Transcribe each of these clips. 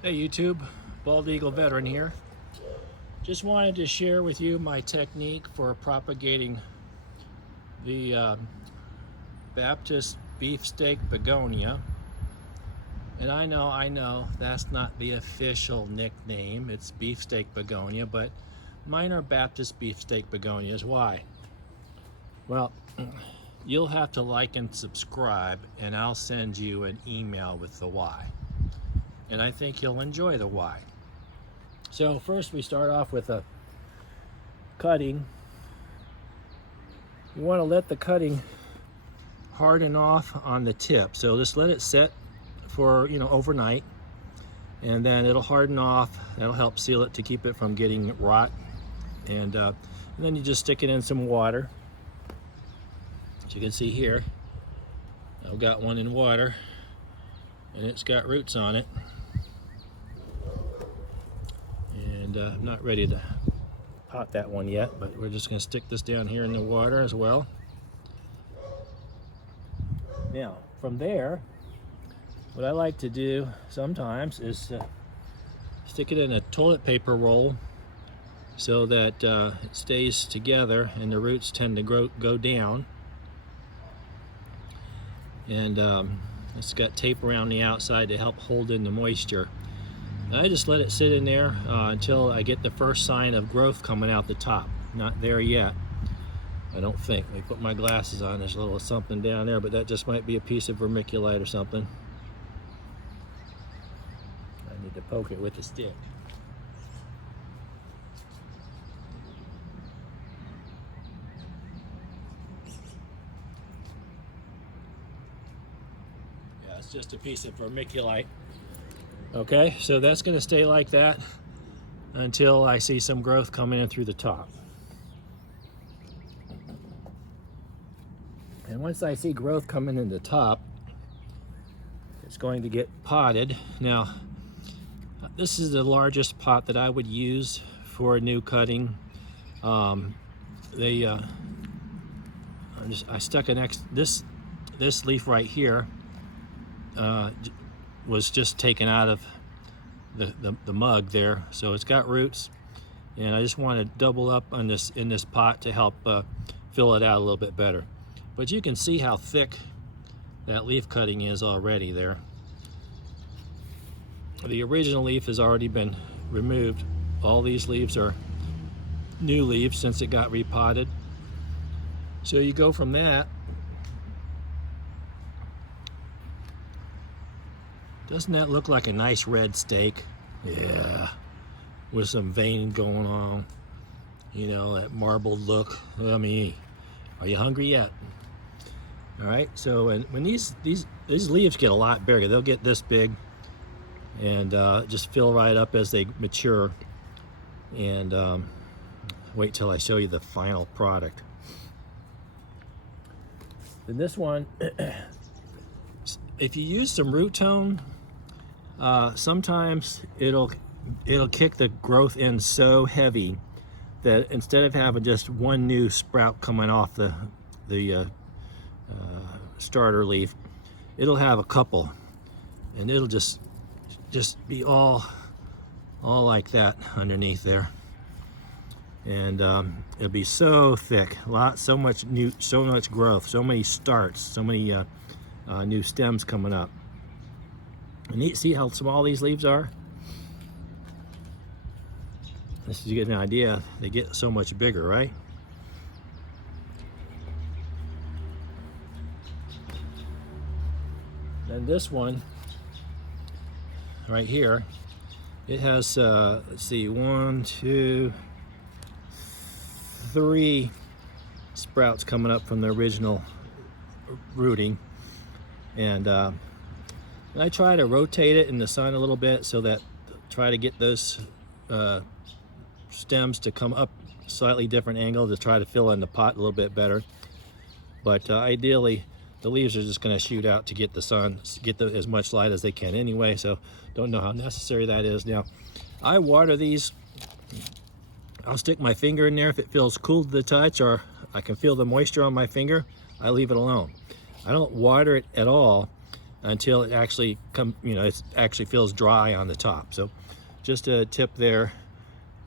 Hey YouTube, Bald Eagle Veteran here. Just wanted to share with you my technique for propagating the Baptist beefsteak begonia. And I know that's not the official nickname, it's beefsteak begonia, but mine are Baptist beefsteak begonias. Why? Well, you'll have to like and subscribe, and I'll send you an email with the why. And I think you'll enjoy the why. So first we start off with a cutting. You want to let the cutting harden off on the tip. So just let it set for overnight, and then it'll harden off. That'll help seal it to keep it from getting rot. And then you just stick it in some water. As you can see here, I've got one in water, and it's got roots on it. And I'm not ready to pot that one yet, but we're just going to stick this down here in the water as well. Now, from there, what I like to do sometimes is stick it in a toilet paper roll so that it stays together and the roots tend to go down. And it's got tape around the outside to help hold in the moisture. I just let it sit in there until I get the first sign of growth coming out the top. Not there yet, I don't think. Let me put my glasses on. There's a little something down there, but that just might be a piece of vermiculite or something. I need to poke it with a stick. Yeah, it's just a piece of vermiculite. Okay, so that's going to stay like that until I see some growth coming in through the top. And once I see growth coming in the top, it's going to get potted. Now, this is the largest pot that I would use for a new cutting. I stuck this leaf right here. Was just taken out of the mug there, so it's got roots, and I just want to double up on this in this pot to help fill it out a little bit better. But you can see how thick that leaf cutting is already there. The original leaf has already been removed. All these leaves are new leaves since it got repotted. So you go from that. Doesn't that look like a nice red steak? Yeah, with some vein going on. You know, that marbled look. I mean, are you hungry yet? All right, so when these leaves get a lot bigger, they'll get this big and just fill right up as they mature. And wait till I show you the final product. And this one, if you use some root tone, sometimes it'll kick the growth in so heavy that instead of having just one new sprout coming off the starter leaf, it'll have a couple, and it'll just be all like that underneath there. And it'll be so thick, so much growth, so many starts, so many new stems coming up. And you see how small these leaves are? This is to get an idea. They get so much bigger, right? Then this one right here, it has let's see, 1, 2, 3 sprouts coming up from the original rooting. And I try to rotate it in the sun a little bit so that try to get those stems to come up slightly different angle to try to fill in the pot a little bit better. But ideally, the leaves are just going to shoot out to get the sun, get as much light as they can anyway. So don't know how necessary that is. Now, I water these. I'll stick my finger in there if it feels cool to the touch, or I can feel the moisture on my finger. I leave it alone. I don't water it at all until it actually it actually feels dry on the top. So just a tip there.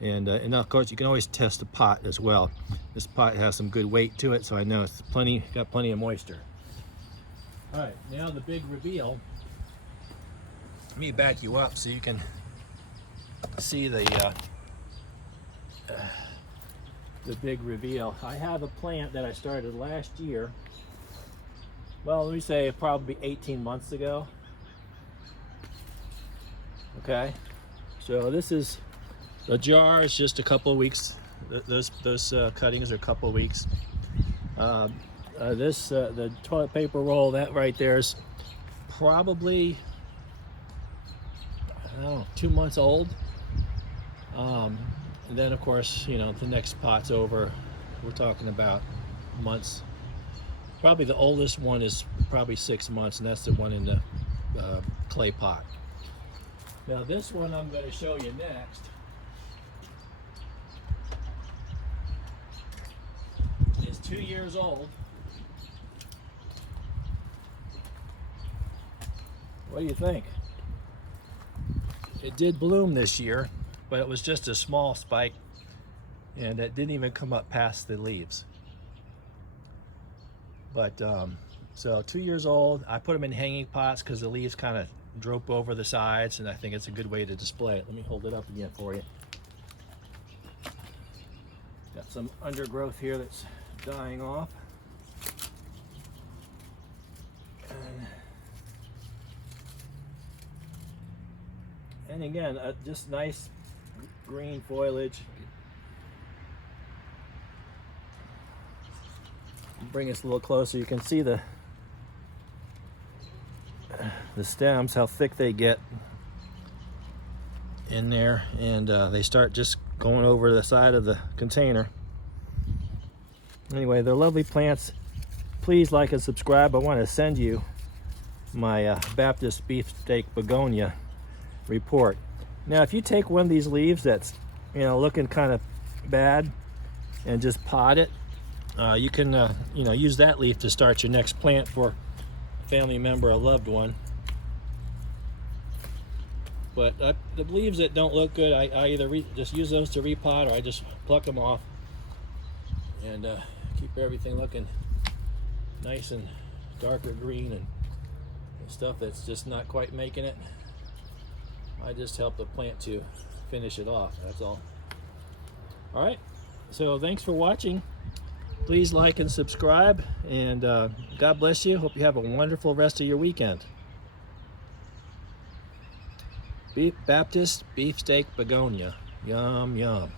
And of course you can always test the pot as well. This pot has some good weight to it, so I know it's got plenty of moisture. All right, now the big reveal. Let me back you up so you can see the big reveal. I have a plant that I started last year. Well, let me say probably 18 months ago. Okay, so this is the jar is just a couple of weeks. Those cuttings are a couple of weeks. The toilet paper roll, that right there is probably, I don't know, 2 months old. And then of course, the next pot's over. We're talking about months. Probably the oldest one is probably 6 months, and that's the one in the clay pot. Now this one I'm going to show you next is 2 years old. What do you think? It did bloom this year, but it was just a small spike, and it didn't even come up past the leaves. But so 2 years old. I put them in hanging pots because the leaves kind of droop over the sides, and I think it's a good way to display it. Let me hold it up again for you. Got some undergrowth here that's dying off. And again, just nice green foliage. Bring us a little closer. You can see the stems, how thick they get in there, and they start just going over the side of the container. Anyway, they're lovely plants. Please like and subscribe. I want to send you my Baptist beefsteak begonia report. Now, if you take one of these leaves that's looking kind of bad and just pot it, you can use that leaf to start your next plant for a family member, a loved one. But the leaves that don't look good, I either just use those to repot, or I just pluck them off and keep everything looking nice and darker green, and stuff that's just not quite making it, I just help the plant to finish it off. That's all. All right, so thanks for watching. Please like and subscribe, and God bless you. Hope you have a wonderful rest of your weekend. Baptist beefsteak begonia. Yum, yum.